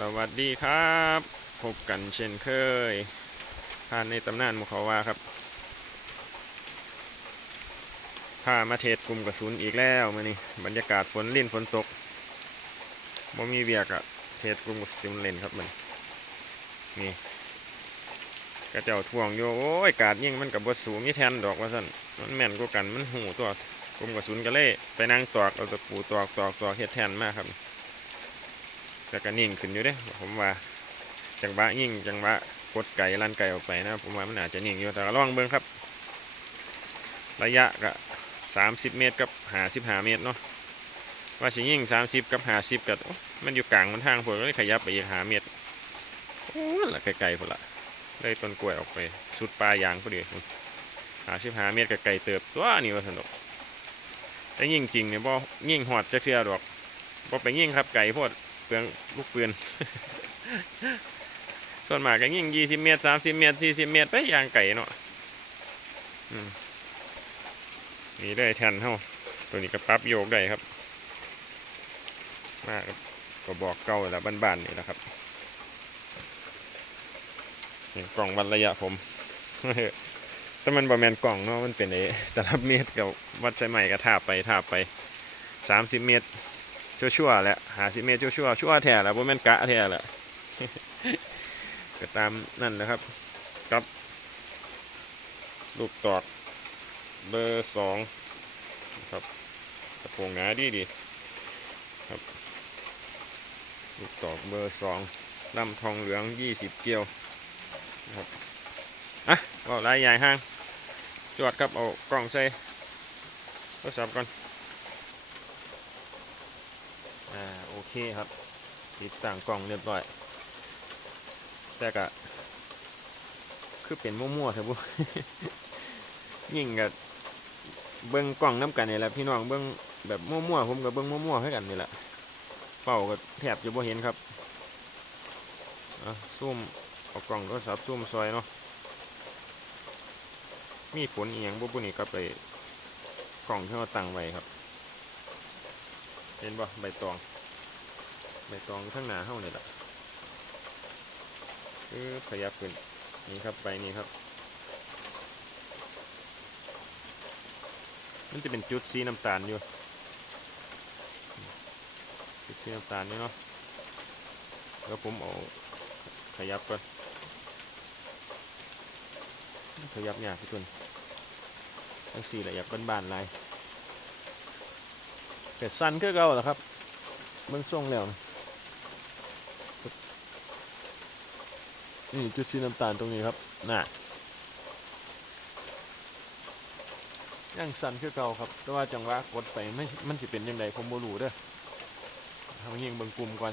สวัสดีครับ พบกันเช่นเคยผ่านในตำนานมุขาวาครับพามาเทศกลุ่มกระสุนอีกแล้วมื่อนี้บรรยากาศฝนลิ่นฝนตกบ่มีเวียกอะเทศกลุ่มกระสุนเล่นครับมันนี่กระเจ้าท่วงโยโอ้ยกาดยิ่งมันกับบสูงนี่แทนดอกว่าสั่นมันแม่นกว่ากันมันหูตัวกลุ่มกระสุนก็เลยไปนั่งตอกเอาตะปูตอกตอกตอกเฮ็ดแทนมากครับ แต่ก็นิ่งขึ้นอยู่เด้ผมว่าจังหวะยิ่งจังหวะกดไก่ลั่นไก่ออกไปนะผมว่ามันอาจจะนิ่งอยู่แต่ก็ลองเบิ่งครับ ระยะก็สามสิบเมตรกับหาสิบหาเมตรเนาะว่าสิยิ่งสามสิบกับหาสิบกับมันอยู่กลางมันทางผมก็เลยขยับไปอีกหาเมตรโอ้ละไกลๆพุ่นละเลยต้นกล้วยออกไปสุดปลายางพอดีหาสิบหาเมตรกับไก่เติบตัวนี่ว่าสนุกแต่ยิ่งจริงเนี่ยบ่ยิ่งหอดจะเชื่อดอกบ่ไปยิ่งครับไก่โพด เปลืองลูกปืนส่วนมากก็ยิงยี่สิบเมตรสามสิบเมตรสี่สิบเมตรไปยางไก่เนาะมนี่ได้แทนเฮาตัวนี้ก็ปรับโยกได้ครับ มากครับก็บอกเก่าแล้วบ้านๆนี่แหละครับนี่กล่องวัดระยะผม แต่มันบอแมนกล่องเนาะมันเป็นไอ้ตลับเมตรกับวัดใช้ใหม่ก็ทาบไปทาบไปสามสิบเมตร ชั่วชั่วๆแหละหาสิเมตรชั่วชั่วๆชั่วแท้แหละบ่แม่นกะแท้แหละก็ตามนั่นแหละครับกับ ลูกตอกเบอร์สองครับกระโปรงหนาดีดีครับ ลูกตอกเบอร์สองลำทองเหลืองยี่สิบเกลียวครับอะเอาลายใหญ่ห้างจวดครับเอากล้องใส่โทรศัพท์ก่อน อ่าโอเคครับติดตั้งกล่องเรียบร้อย แต่ก็คือเป็นมั่วๆเถอะบุยิ่งกับเบิ้งกล่องน้ำกันนี่แหละพี่น้องเบิ้งแบบมั่วๆผมกับเบิ้งมั่วๆให้กันนี่แหละเป่าก็แทบจะบ่เห็นครับอะซุ่มเอากล่องโทรศัพท์ซุ่มซอยเนาะมีผลอีหยังบ่บุนี่กับไปกล่องที่เราตั้งไว้ครับ เห็นบ่ใบตอง ใบตองข้างหน้าเฮาเนี่ยแหละคือขยับขึ้นนี่ครับใบนี้ครับมันจะเป็นจุดสีน้ำตาลอยู่จุดสีน้ำตาลนี่เนาะแล้วผมเอาขยับก่อนขยับยากพี่ตุนทั้งสี่ละเอียดบานๆลย เกิดสั้นคือเก่าเหรอครับเบิ่งทรงแล้วนี่จุดสีน้ำตาลตรงนี้ครับน่ะยังสั่นคือเก่าครับ แต่ว่าจังหวะกดไปไม่มันสิเป็นยังไงผมบ่รู้เด้อทำยิงเบิ่งกลุ่มก่อน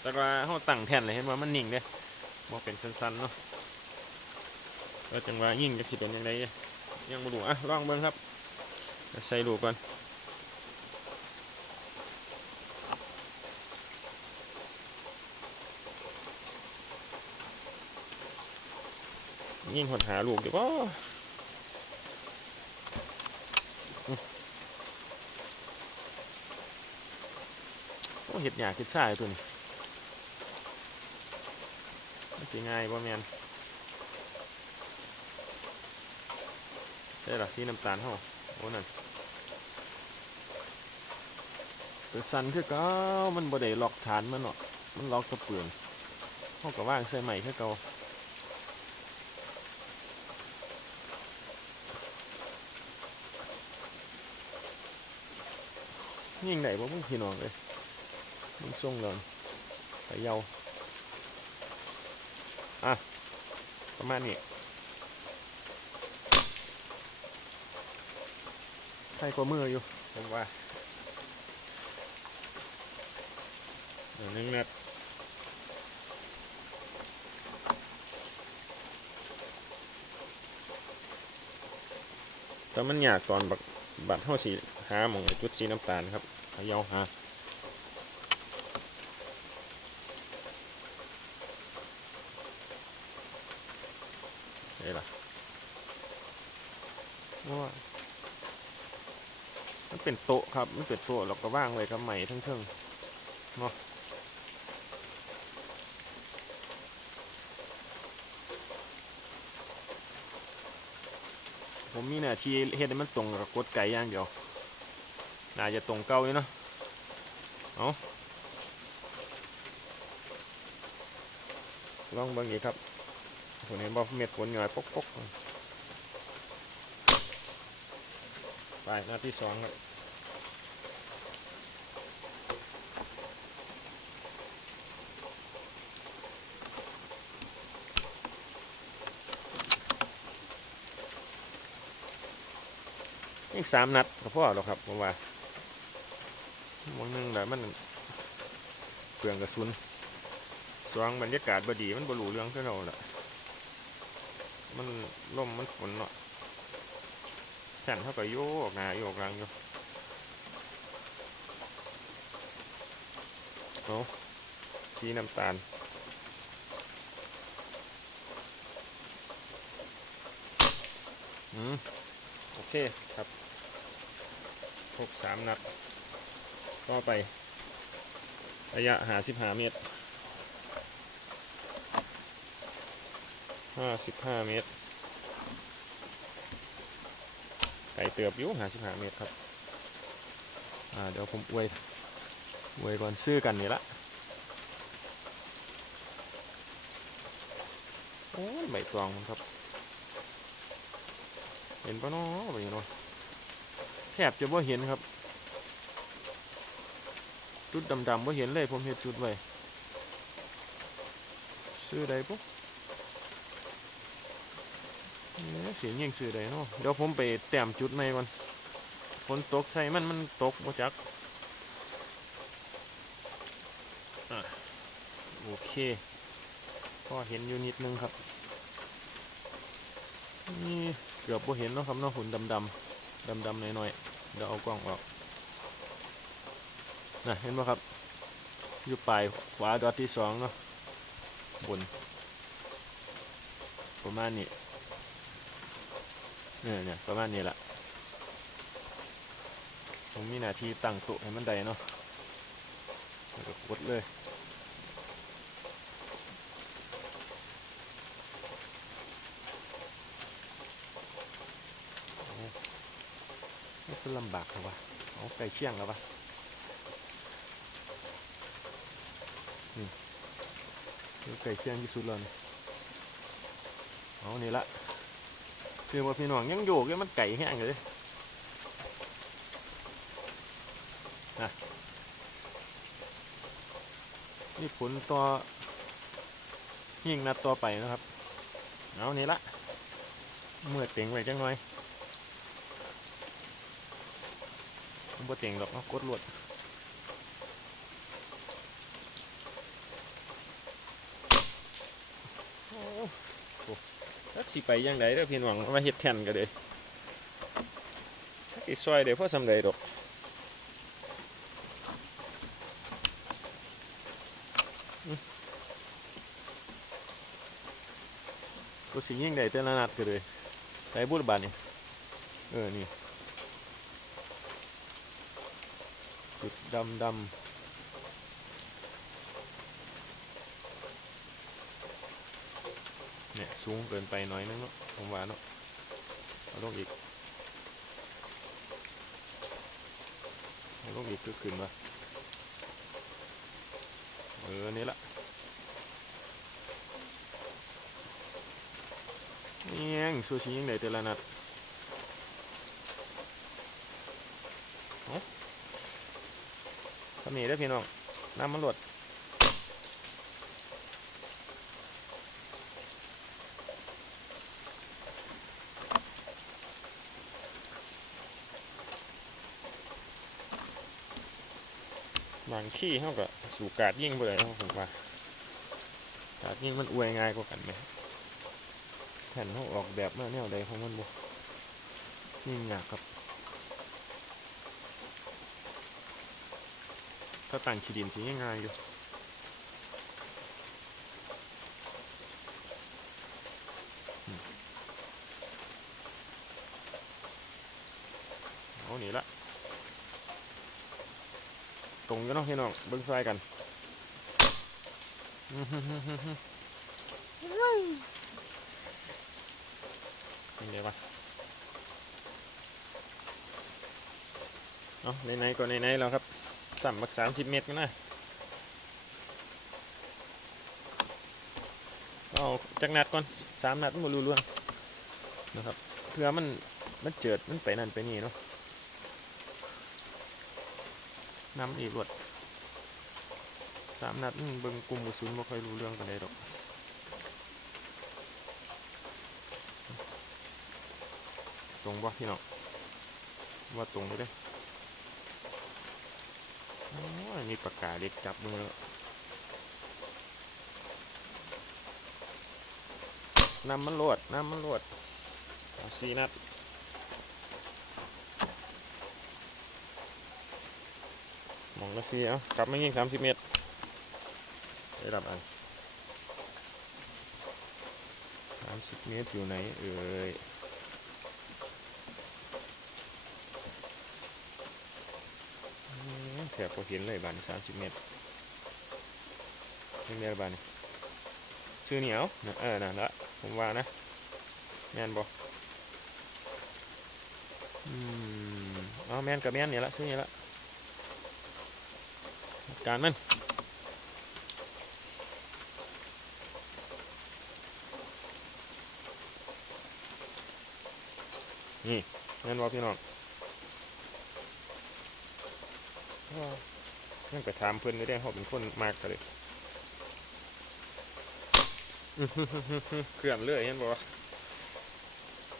แต่ว่าเฮาตั้งแท่นเลยเห็นว่ามันนิ่งเด้บ่เป็นสั้นๆเนาะแล้วจังหวะยิงจะสิเป็นยังไงยังบ่รู้อะลองเบิ่งครับใส่ลูกก่อน ยิ่งหดหาลูกเดี๋ยวก็โอ้เห็ดหยาคิดช่ายตัวนี้มันสิง่ายบ่แมนได้หรอสีน้ำตาลเฮาโอ้นั่นแต่สันคือเก่ามันบ่ได้ล็อกฐานมันเนาะมันล็อกกระเปืองเฮาก็ว่างใส่ใหม่คือเก่า ยิงไหนบ่มึงพี่น้องเลยมึงส่งเลยไปเยาอะ ประมาณนี้ใครก็มืออยู่ ผมว่าเดี๋ยวนึงนัดแต่มันยากตอนบัก บัตรเท่าสีหาหมองจุดสีน้ำตาลครับเขยาหาเฮ้ยล่ะว่ามันเป็นโต๊ะครับ มันเป็นโต๊ะเราก็ว่างไว้กับใหม่ทั้งเทิงเนาะ ผมมีหน้าที่เฮ็ดให้มันตรงกับกดไก่ย่างเดียว น่าจะตรงเก่าอยู่เนาะเอาลองเบิ่งอีกครับผมเห็นบ่เม็ดฝนหน่อยปกปกไปหน้าที่สองครับ อีกสามนัดก็พอหรอกครับผมว่าวันหนึงแหละมันเปลืองกระสุนสวงบรรยากาศบดีมันบรูเรื่องเท่าเราแหละมันลมมันฝนเนาะแข่นเท่ากับโยกนาโยกหลังอยู่เอาสีน้ำตาลอืม โอเคครับ พกสามนัด ก็ไประยะหาสิบห้าเมตรห้าสิบห้าเมตร ไก่เติบอยู่หาสิบห้าเมตรครับ อ่า เดี๋ยวผมอวยอวยก่อนซื้อกันนี่ละโอ้ยใบตองครับ เห็นปะเนาะแบนี้เนาะ แทบจะว่าเห็นครับ จุดดำๆว่าเห็นเลยผมเห็นจุดไว้ซื้อใดปุ๊บเอ๊ะเสียงยิงซื้อใดเนาะเดี๋ยวผมไปแต้มจุดใหม่ก่อนฝนตกใส่มันมันตกบ่จักอโอเคพอเห็นอยู่นิดนึงครับนี่เกือบบ่เห็นเนาะครับเนาะหุ่นดำดำ ดำดำๆหน่อยๆเดี๋ยวเอากล้องออกนะเห็นไหมครับอยู่ปลายขวาดอทที่สองเนาะบน ประมาณนี้เนี่ยเนี่ยประมาณนี้แหละผมมีหน้าที่ตั้งโต๊ะให้มันได้เนาะแล้วก็กดเลย นี่คือลำบากเหรอวะเอาไก่เชี่ยงแล้ววะนี่คือไก่เชี่ยงที่สุดแล้วเอานี่ละคือว่าพี่น้องยังโยกเลยมันไก่แห้งเลยนะนี่ผลต่อยิ่งนัดต่อไปนะครับ เอานี่ละเมื่อเต็งไว้จังหน่อย ผม บ่เต็งหรอกเนาะกดลวดโอ้โหสิไปยังไงเด้อพี่น้องมาเฮ็ดแทนกันเลยอีซอยเดี๋ยวพ่อสำเร็จดอกกูสิยิ่งได้แต่ละนัดกันเลยใส่บุญบาทนี่เออนี่ จุดดำดำเนี่ยสูงเกินไปหน่อยนึงเนาะผมว่าเนาะเอาลงอีกเอาลงอีกคือขึ้นมาเออนี่ละนี่ยังซูชิยังไหนแต่ละนัด ก็มีได้พี่น้อง น้ำมันหลดบางขี้เขาก็สู่กาดยิ่งไปเลยผมว่ากาดยิ่งมันอวยง่ายกว่ากันไหมแผ่นเขาออกแบบมาแนวใดของมันบ่ยิ่งยากครับ stattanchi din si yang ayo เอาหนีละตรงก็น้องพี่น้องเบิ้งไฟกันยังไงวะเอาไหนๆก็ไหนๆแล้วครับ สามบักสามสิบเมตรกันนะเอาจักนัดก่อนสามนัดมันรู้เรื่องนะครับเพื่อมันมันเจิดมันไปนั่นไปนี่เนาะน้ำอีกรวดสามนัดเบิ่งกลุ่มกระสุนบ่ค่อยรู้เรื่องกันได้ดอกตรงบ่พี่น้องว่าตรงอยู่เด้ อ้ยมีปากกาเด็กจับมือแล้วน้ำมันโหลดน้ำมันโหลดเอาสีนัดมองละสีเอากลับไมายิงสามสิบเมตรได้รับอันสามสิบเมตรอยู่ไหนเอ่ยอืม แถบพอเห็นเลยบานสามสิบเมตรเรียกบานนี่ชื่อเหนียวนะเออนั่นละผมว่านะแมนบออืมเอาแมนกับแมนนี่ละชื่อนี้ละจัดการมันนี่แมนบอพี่น้องอ้อ ยังไปถามเพื่อนไม่ได้เขาเป็นคนมากเลยเคลื่อนเรื่อยเห็นบ่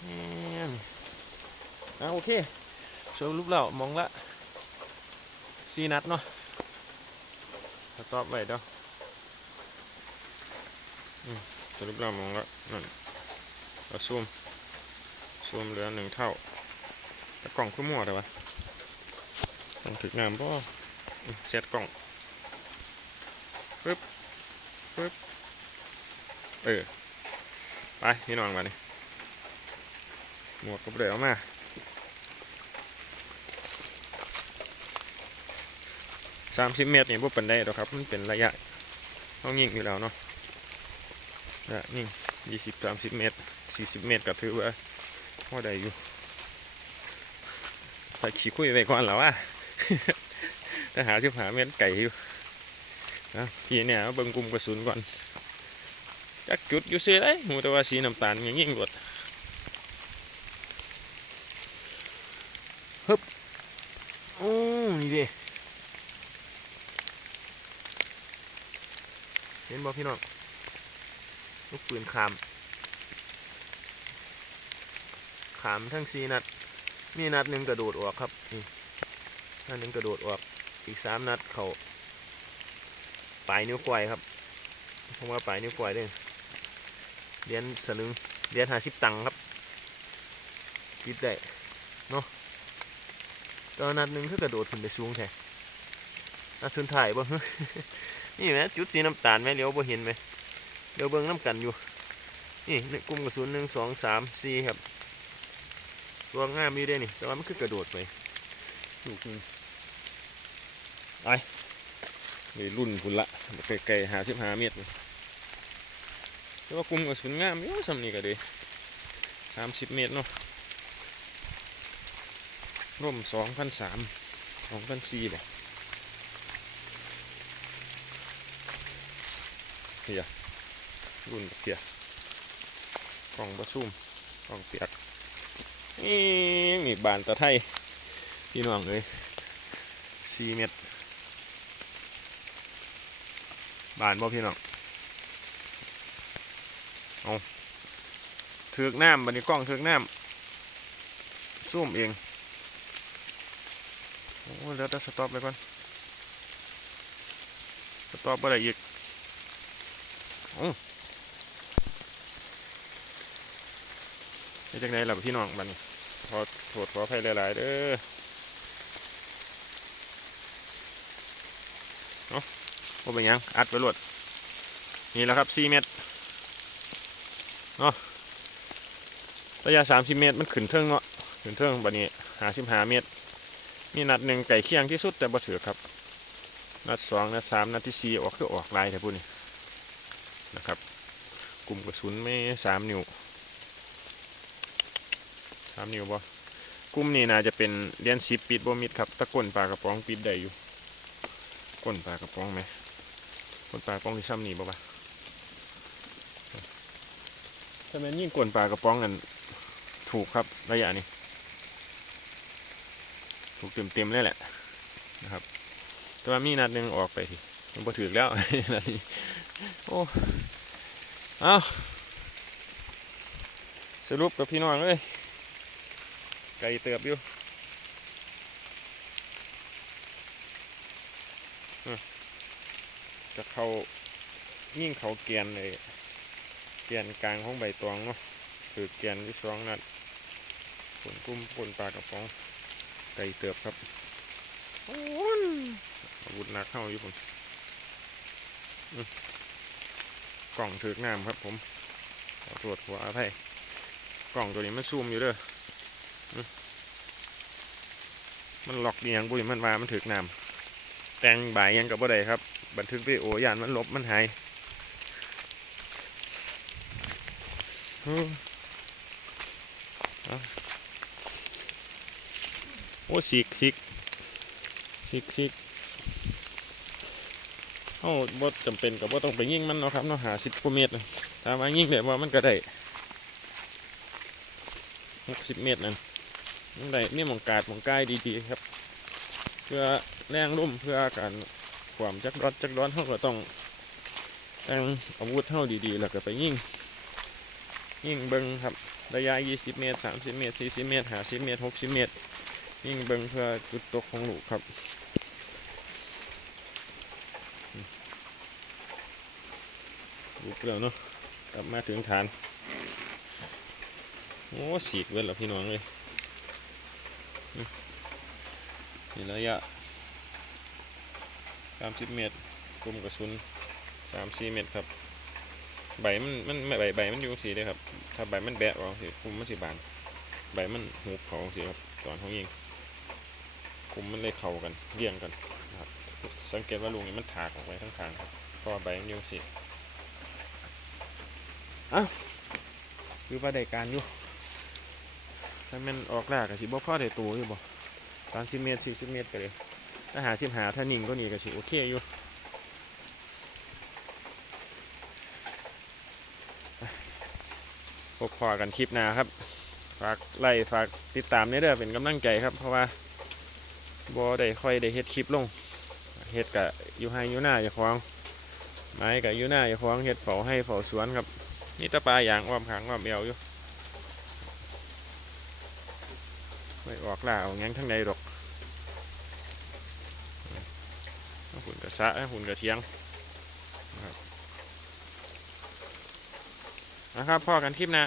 แม่นอะโอเคสรุปแล้วมองละสีนัดเนาะสต็อปไว้เด้ออืมสรุปแล้วมองละนั่นเอาซูมซูมเหลือหนึ่งเท่าแต่กล่องคือมั่วแต่วะ ต้องถึกน้ำป่เซตกล่องปึ๊บปึ๊บเออ ไปพี่น้องมานี่หมวกก็เปลือกมาสามสิบเมตรเนี่ยพวกเป็นได้หรอครับ มันเป็นระยะต้องยิงอยู่แล้วเนาะระยะยิงยี่สิบสามสิบเมตรสี่สิบเมตรก็ถือว่าพอได้อยู่ไปขี่คุยไปก่อนแล้วว่า ถ้าหาสิบหาเมตรไก่อยู่นะพี่เนี่ยเบิ่งกลุ่มกระสุนก่อนจักจุดอยู่เสียได้หูแต่ว่าสีน้ำตาลยังยิ่งกว่าฮึบโอ้นี่ดิเห็นบ่พี่น้องลูกปืนขาม ขามทั้งสีนัด มีนัดหนึ่งกระโดดออกครับนี่ นัดหนึ่งกระโดดออก อีกสามนัดเขาปลายนิ้วก้อยครับผมว่าปลายนิ้วก้อยเด้เรียญสลึงเรียญหาสิบตังค์ครับคิดได้เนาะตอนนัดหนึ่งคือกระโดดขึ้นไปสูงแท้นัดสุดท้ายบ่ นี่ไหมจุดสีน้ำตาลไหมเลี้ยวบ่เห็นไหมเดี๋ยวเบิ่งน้ำกันอยู่ นี่กลุ่มกระสุนหนึ่งสองสามสี่ครับตัวงามอยู่ได้นี่แต่ว่ามันคือกระโดดไป ลูกนึงไอ้นี่รุ่นพุ่นละไกลๆหาสิบห้าเมตรแต่ว่ากลุ่มกระสุนงามอยู่สำนี้ก็ดีสามสิบเมตรเนาะร่มสองพันสามสองพันสี่บ่เฮียรุ่นบักเฮียกล่องบะซุ่มกล่องเปียกนี่นี่บานตะไทย พี่น้องเลยสี่เมตรบานบ่พี่น้องเอาถือกน้ำบันนี้กล้องถือกน้ำซูมเอง โอ้แล้วจะสต็อปไปก่อน สต็อปอะไรอีกโอ้ไอ้จังไหนล่ะพี่น้องบันี้ขอโทษขออภัยหลายๆเด้อ เนาะว่าเป็นยังอัดไปรวดนี่แหละครับ4เมตรระยะ 30 เมตรมันขึ้นเทิงเนาะขึ้นเทิงบัดนี้55เมตร มีนัดหนึ่งไก่เคียงที่สุดแต่บ่ถือครับ นัดสองนัดสามนัดที่สี่ออกคือออกลายแต่พูดนี่นะครับ กลุ่มกระสุนไม่สามนิ้วสามนิ้วบ่กลุ่มนี้น่าจะเป็นเรียนสิบปิดบ่มิดครับ ตะก้นปลากระป๋องปิดได้อยู่ ก้นปลากระป๋องไหมก้นปลากระป๋องที่ซ้ำนี่บ่ปะถ้าแม่นยิ่งก้นปลากระป๋องกันถูกครับระยะนี้ถูกเต็มเต็มเลยแหละนะครับ แต่ว่ามีนัดหนึ่งออกไปทีมันพอถือแล้วนัดนี้โอ้เอาสรุปกับพี่น้องเลยไก่เติบอยู่อืม จะเขายิ่งเขาเกียนเลยเกียนกลางของใบตองเนาะถือเกียนที่สองนัดผลกุ้มผลปลากระป๋องไก่เติบครับโอ้ยอาวุธหนักเข้าอยู่ผมอืมกล่องถือกน้ำครับผมขอตรวจหัวอภัยกล่องตัวนี้มันซูมอยู่เด้ออืมมันล็อกเดียงบุ้ยมันว่ามันถือกน้ำ แต่งบ่ายยังกับบ่ได้ครับ บันทึกวิดีโอยานมันลบมันหายโอ้สิกสิกสิกสิกเอ้าบ่จำเป็นกับบ่ต้องไปยิงมันเนาะครับเนาะหาสิบกว่าเมตรถ้ามายิงได้ว่ามันก็ได้หกสิบเมตรนั่นนได้เนี่ยมองกาดมองกายดีๆครับ เพื่อแรงร่มเพื่อการความจักรอนจักร้อนเขาก็ต้องแต่งอาวุธเท่าดีๆ แล้วก็ไปยิงยิงเบิงครับระยะ 20 เมตร 30 เมตร 40 เมตร 50 เมตร 60 เมตร ยิงเบิงเพื่อจุดตกของลูกครับลูกแล้วเนาะกลับมาถึงฐาน โอ้สีกเว้นแล้วพี่น้องเลย มนี่ระยะ 30 เมตรกลุ่มกระสุน3-4 เมตรครับ ใบมันมันใบใบมันอยู่สีเลยครับ ถ้าใบมันแบะออกสิกลุ่มมันสิบาน ใบมันหุบเขาสิครับตอนเขายิงกลุ่มมันเลยเข้ากันเรียงกันนะครับ สังเกตว่าลุงนี่มันถากออกไปทั้งทางครับเพราะว่าใบมันอยู่สิเอ้าคือว่าได้การอยู่ถ้ามันออกลากก็สิบ่พอได้ตัวอยู่บ่ สามสิบเมตรสี่สิบเมตรก็เลยถ้าหาสิบหาถ้านิ่งก็นี่ก็สิโอเคอยู่พบพอกันคลิปหน้าครับ ฝากไล่ฝากติดตามนี่เด้อเป็นกำลังใจครับ เพราะว่าบ่ได้ค่อยได้เฮ็ดคลิปลงเฮ็ดกะอยู่ให้อยู่หน้าอย่าคล้องไม้กะอยู่หน้าอย่าคล้องเฮ็ดเฝ้าให้เฝ้าสวนครับนี่ตะปลาอย่างอ้อมขางอ้อมเอวอยู่ ไม่ออกล่าเอางั้นทั้งในดอกหุ่นกระสะหุ่นกระเทียงนะครับพ่อกันคลิปนะ